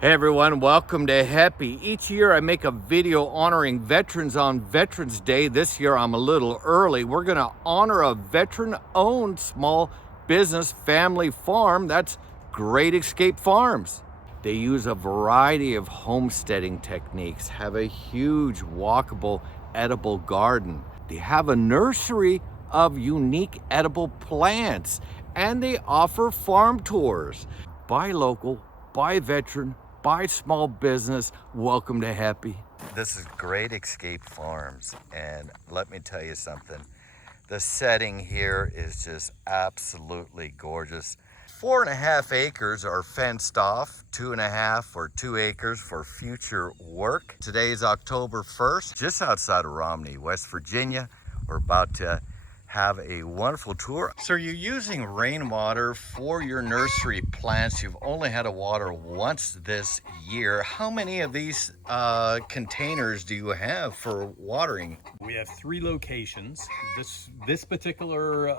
Hey everyone, welcome to Happy. Each year I make a video honoring veterans on Veterans Day. This year I'm a little early. We're going to honor a veteran-owned small business family farm. That's Great Escape Farms. They use a variety of homesteading techniques, have a huge walkable edible garden. They have a nursery of unique edible plants, and they offer farm tours. Buy local, buy veteran, buy small business. Welcome to Happy. This is Great Escape Farms, and let me tell you something. The setting here is just absolutely gorgeous. 4.5 acres are fenced off, 2.5 or 2 acres for future work. Today is October 1st, just outside of Romney, West Virginia. We're about to have a wonderful tour. So you're using rainwater for your nursery plants. You've only had to water once this year. How many of these containers do you have for watering? We have 3 locations. This particular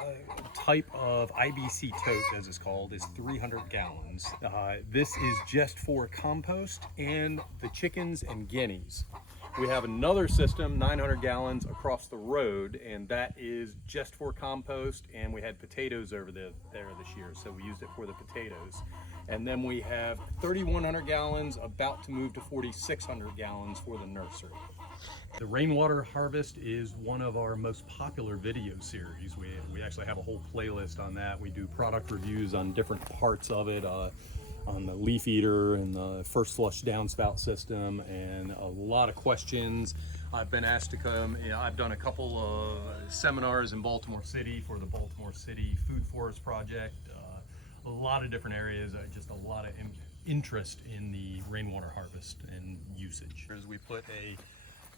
type of IBC tote, as it's called, is 300 gallons. This is just for compost and the chickens and guineas. We have another system, 900 gallons across the road, and that is just for compost, and we had potatoes over there this year, so we used it for the potatoes. And then we have 3,100 gallons, about to move to 4,600 gallons for the nursery. The rainwater harvest is one of our most popular video series. We actually have a whole playlist on that. We do product reviews on different parts of it, on the leaf eater and the first flush downspout system, and a lot of questions. I've been asked to come. I've done a couple of seminars in Baltimore City for the Baltimore City Food Forest Project. A lot of different areas, just a lot of interest in the rainwater harvest and usage. We put a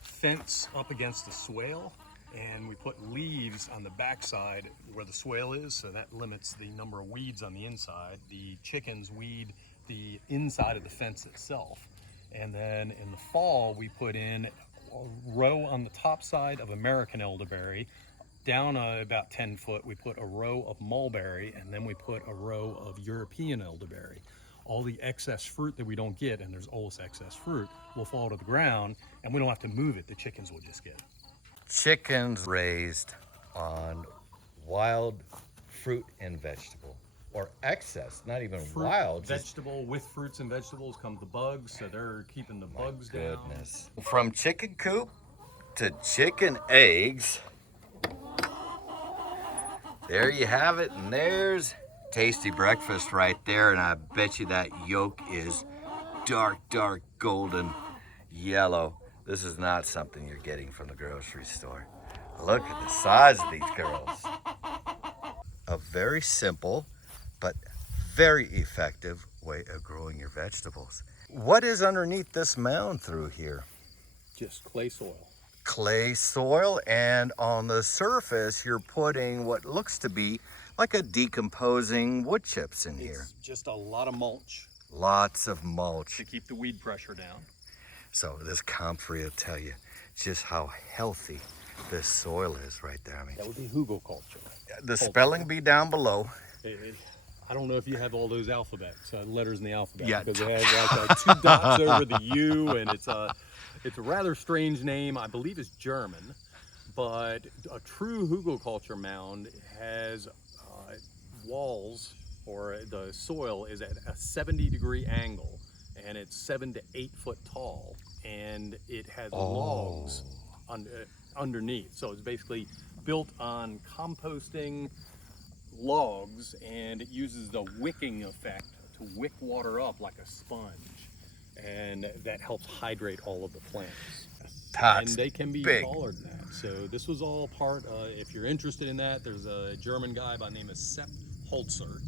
fence up against the swale, and we put leaves on the backside where the swale is, so that limits the number of weeds on the inside. The chickens weed the inside of the fence itself. And then in the fall, we put in a row on the top side of American elderberry. Down about 10 foot, we put a row of mulberry, and then we put a row of European elderberry. All the excess fruit that we don't get, and there's always excess fruit, will fall to the ground, and we don't have to move it. The chickens will just get it. Chickens raised on wild fruit and vegetable, or excess, not even Fruit, wild. Vegetable. With fruits and vegetables come the bugs, so they're keeping the bugs down. Goodness. From chicken coop to chicken eggs. There you have it, and there's tasty breakfast right there, and I bet you that yolk is dark golden yellow. This is not something you're getting from the grocery store. Look at the size of these girls. A very simple but very effective way of growing your vegetables. What is underneath this mound through here? Just clay soil. Clay soil, and on the surface you're putting what looks to be like a decomposing wood chips in here. It's just a lot of mulch. Lots of mulch. To keep the weed pressure down. So this comfrey will tell you just how healthy this soil is right there. I mean, That would be Hugelkultur. the spelling be down below. I don't know if you have all those alphabets, letters in the alphabet, Yeah. because it has like 2 dots over the U, and it's a rather strange name. I believe it's German, but a true Hugelkultur mound has walls, or the soil is at a 70-degree angle, and it's 7 to 8 foot tall, and it has logs underneath. So it's basically built on composting logs, and it uses the wicking effect to wick water up like a sponge, and that helps hydrate all of the plants. That's and they can be big. taller than that. So this was all part, if you're interested in that, there's a German guy by the name of Sepp Holzer,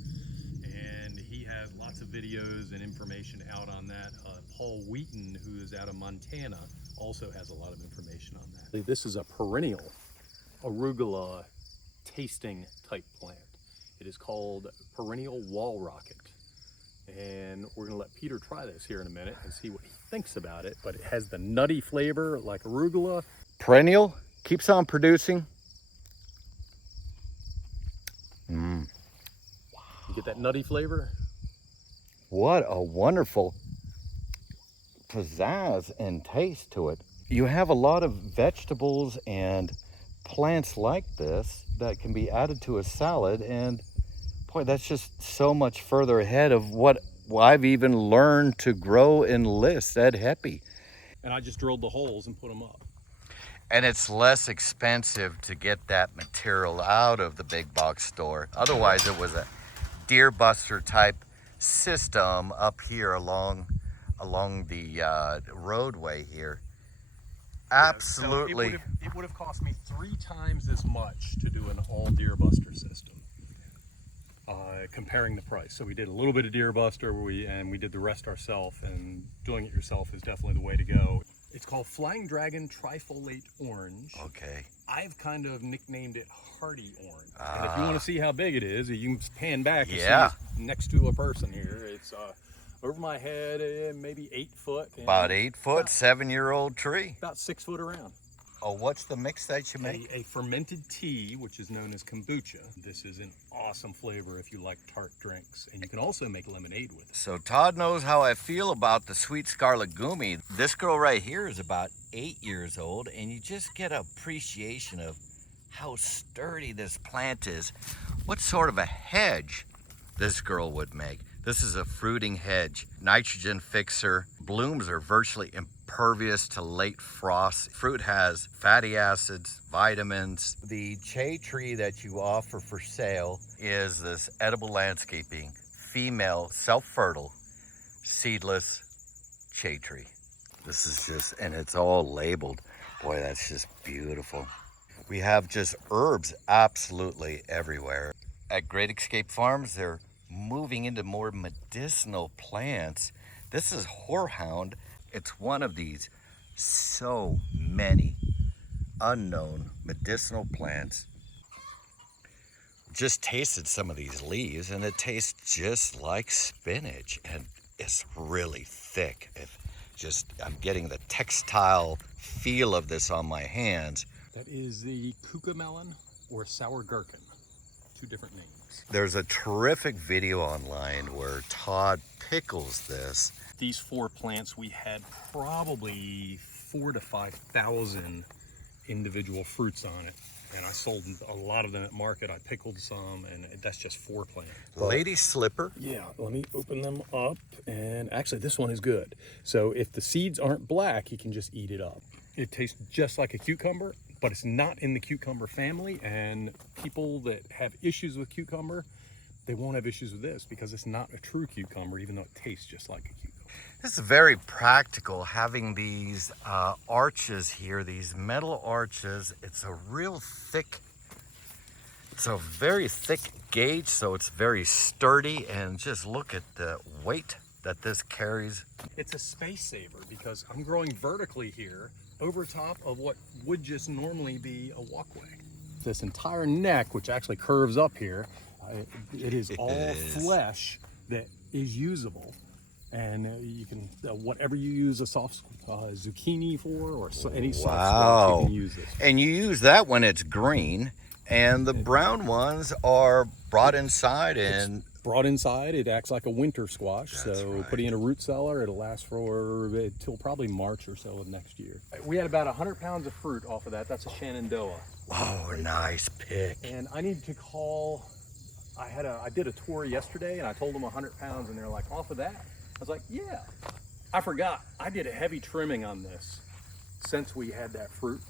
and he has lots of videos and information out on that. Paul Wheaton, who is out of Montana, also has a lot of information on that. This is a perennial arugula tasting type plant. It is called perennial wall rocket, and we're going to let Peter try this here in a minute and see what he thinks about it. But it has the nutty flavor like arugula. Perennial, keeps on producing. You get that nutty flavor. What a wonderful pizzazz and taste to it. You have a lot of vegetables and plants like this that can be added to a salad, and boy, that's just so much further ahead of what I've even learned to grow and list at Heppy. And I just drilled the holes and put them up. And it's less expensive to get that material out of the big box store. Otherwise, it was a deer buster type system up here along the roadway here. Absolutely. So it would have cost me 3 times as much to do an all deer buster system. Comparing the price. So we did a little bit of deer buster and we did the rest ourselves, and doing it yourself is definitely the way to go. It's called Flying Dragon Trifoliate Orange. Okay. I've kind of nicknamed it Hardy Orange. And if you want to see how big it is, you can pan back and see it's next to a person here. It's over my head, maybe 8 foot. About 8 foot, 7-year-old tree. About 6 foot around. Oh, what's the mix that you make? A fermented tea, which is known as kombucha. This is an awesome flavor if you like tart drinks, and you can also make lemonade with it. So Todd knows how I feel about the sweet scarlet gumi. This girl right here is about 8 years old, and you just get an appreciation of how sturdy this plant is. What sort of a hedge this girl would make. This is a fruiting hedge, nitrogen fixer. Blooms are virtually impervious to late frost. Fruit has fatty acids, vitamins. The Che tree that you offer for sale is this edible landscaping, female, self-fertile, seedless Che tree. This is just, and it's all labeled. Boy, that's just beautiful. We have just herbs absolutely everywhere. At Great Escape Farms, they're moving into more medicinal plants. This is horehound. It's one of these so many unknown medicinal plants. Just tasted some of these leaves, and it tastes just like spinach, and it's really thick. I'm getting the textile feel of this on my hands. That is the cucamelon or sour gherkin. 2 different names. There's a terrific video online where Todd pickles this. These 4 plants, we had probably 4,000 to 5,000 individual fruits on it. And I sold a lot of them at market. I pickled some, and that's just 4 plants. Lady slipper. Yeah, let me open them up. And actually, this one is good. So if the seeds aren't black, you can just eat it up. It tastes just like a cucumber, but it's not in the cucumber family, and people that have issues with cucumber, they won't have issues with this because it's not a true cucumber, even though it tastes just like a cucumber. This is very practical, having these arches here, these metal arches. It's a real thick, it's a very thick gauge, so it's very sturdy, and just look at the weight that this carries. It's a space saver because I'm growing vertically here over top of what would just normally be a walkway. This entire neck, which actually curves up here, it is all flesh that is usable. And you can, whatever you use a soft zucchini for, or any soft squash, you can use this. And you use that when it's green, and the brown ones are brought inside and... Brought inside, it acts like a winter squash. That's so right. Putting in a root cellar, it'll last for till probably March or so of next year. We had about 100 pounds of fruit off of that. That's a Shenandoah. Oh, nice pick. And I need to call, I did a tour yesterday, and I told them 100 pounds, and they're like, off of that? I was like, yeah. I forgot, I did a heavy trimming on this since we had that fruit.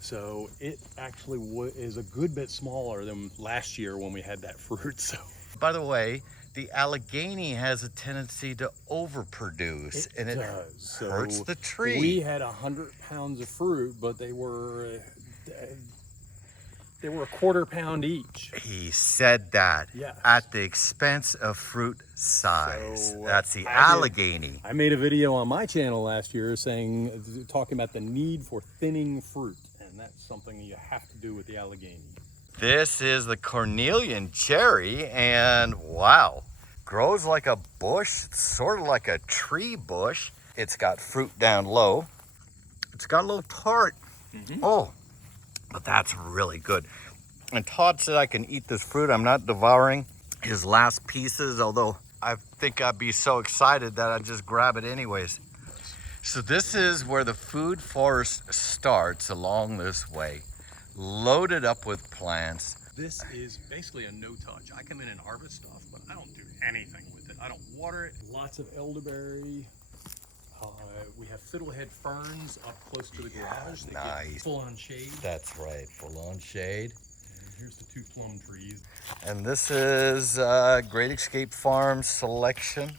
So it actually is a good bit smaller than last year when we had that fruit. So. By the way, the Allegheny has a tendency to overproduce, and it hurts the tree. We had 100 pounds of fruit, but they were a quarter pound each. He said that at the expense of fruit size. So, that's the Allegheny. I made a video on my channel last year talking about the need for thinning fruit, and that's something you have to do with the Allegheny. This is the Cornelian cherry, and wow, grows like a bush, sort of like a tree bush. It's got fruit down low. It's got a little tart. Oh, but that's really good. And Todd said I can eat this fruit. I'm not devouring his last pieces, although I think I'd be so excited that I'd just grab it anyways. So this is where the food forest starts, along this way, loaded up with plants. This is basically a no-touch. I come in and harvest stuff, but I don't do anything with it. I don't water it. Lots of elderberry. We have fiddlehead ferns up close to the garage. They get full-on shade. That's right, full-on shade. And here's the 2 plum trees. And this is Great Escape Farm's selection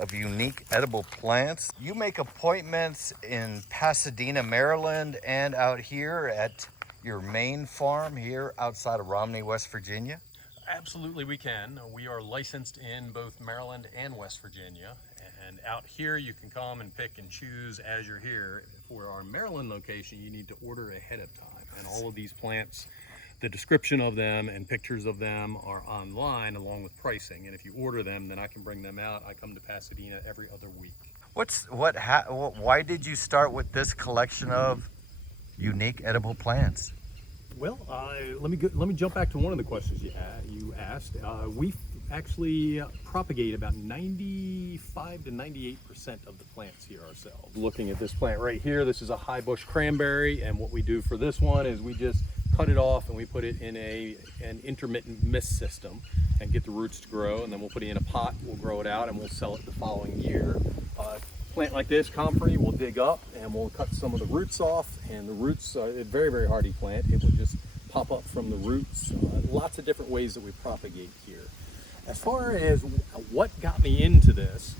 of unique edible plants. You make appointments in Pasadena, Maryland, and out here at your main farm here outside of Romney, West Virginia? Absolutely, we can. We are licensed in both Maryland and West Virginia. And out here, you can come and pick and choose as you're here. For our Maryland location, you need to order ahead of time. And all of these plants, the description of them and pictures of them are online along with pricing. And if you order them, then I can bring them out. I come to Pasadena every other week. Why did you start with this collection of unique edible plants? Well, let me jump back to one of the questions you asked. We actually propagate about 95 to 98% of the plants here ourselves. Looking at this plant right here, this is a high bush cranberry, and what we do for this one is we just cut it off and we put it in an intermittent mist system and get the roots to grow, and then we'll put it in a pot, we'll grow it out, and we'll sell it the following year. Plant like this, comfrey, we'll dig up and we'll cut some of the roots off, and the roots are a very, very hardy plant. It will just pop up from the roots. Lots of different ways that we propagate here. As far as what got me into this,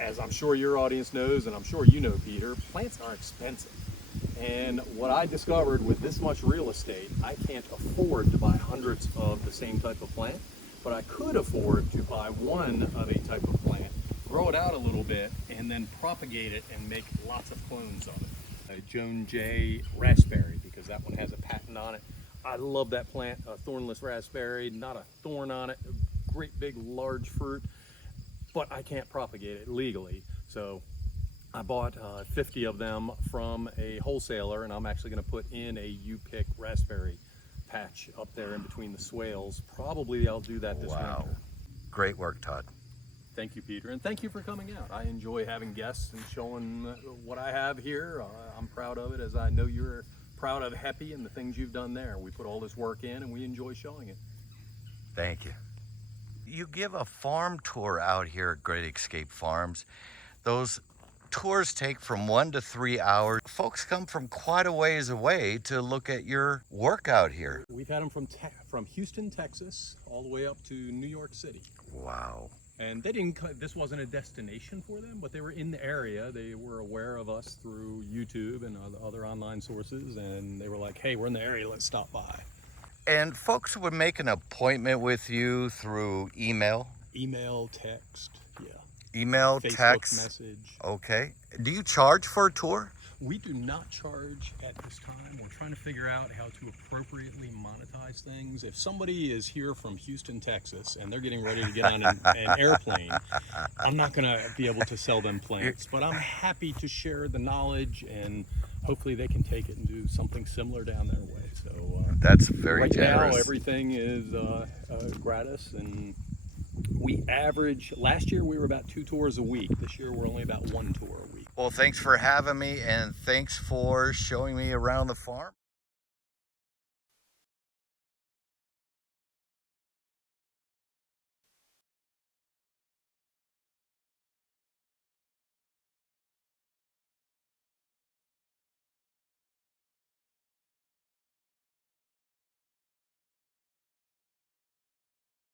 as I'm sure your audience knows, and I'm sure you know, Peter, plants are expensive. And what I discovered with this much real estate, I can't afford to buy hundreds of the same type of plant, but I could afford to buy one of a type of plant, grow it out a little bit, and then propagate it and make lots of clones of it. Joan J. raspberry, because that one has a patent on it. I love that plant, a thornless raspberry, not a thorn on it, a great big large fruit, but I can't propagate it legally. So I bought 50 of them from a wholesaler, and I'm actually going to put in a U-pick raspberry patch up there in between the swales. Probably I'll do that this winter. Great work, Todd. Thank you, Peter, and thank you for coming out. I enjoy having guests and showing what I have here. I'm proud of it, as I know you're proud of Happy and the things you've done there. We put all this work in, and we enjoy showing it. Thank you. You give a farm tour out here at Great Escape Farms. Those tours take from 1 to 3 hours. Folks come from quite a ways away to look at your work out here. We've had them from Houston, Texas, all the way up to New York City. Wow. And this wasn't a destination for them, but they were in the area. They were aware of us through YouTube and other online sources, and they were like, hey, we're in the area, let's stop by. And folks would make an appointment with you through email? Email, text, yeah. Email, Facebook text. message. Okay. Do you charge for a tour? We do not charge at this time. We're trying to figure out how to appropriately monetize things. If somebody is here from Houston, Texas, and they're getting ready to get on an airplane, I'm not going to be able to sell them plants, but I'm happy to share the knowledge, and hopefully they can take it and do something similar down their way. So that's very right generous. Now, everything is gratis, and we average, last year we were about 2 tours a week. This year we're only about 1 tour a week. Well, thanks for having me, and thanks for showing me around the farm.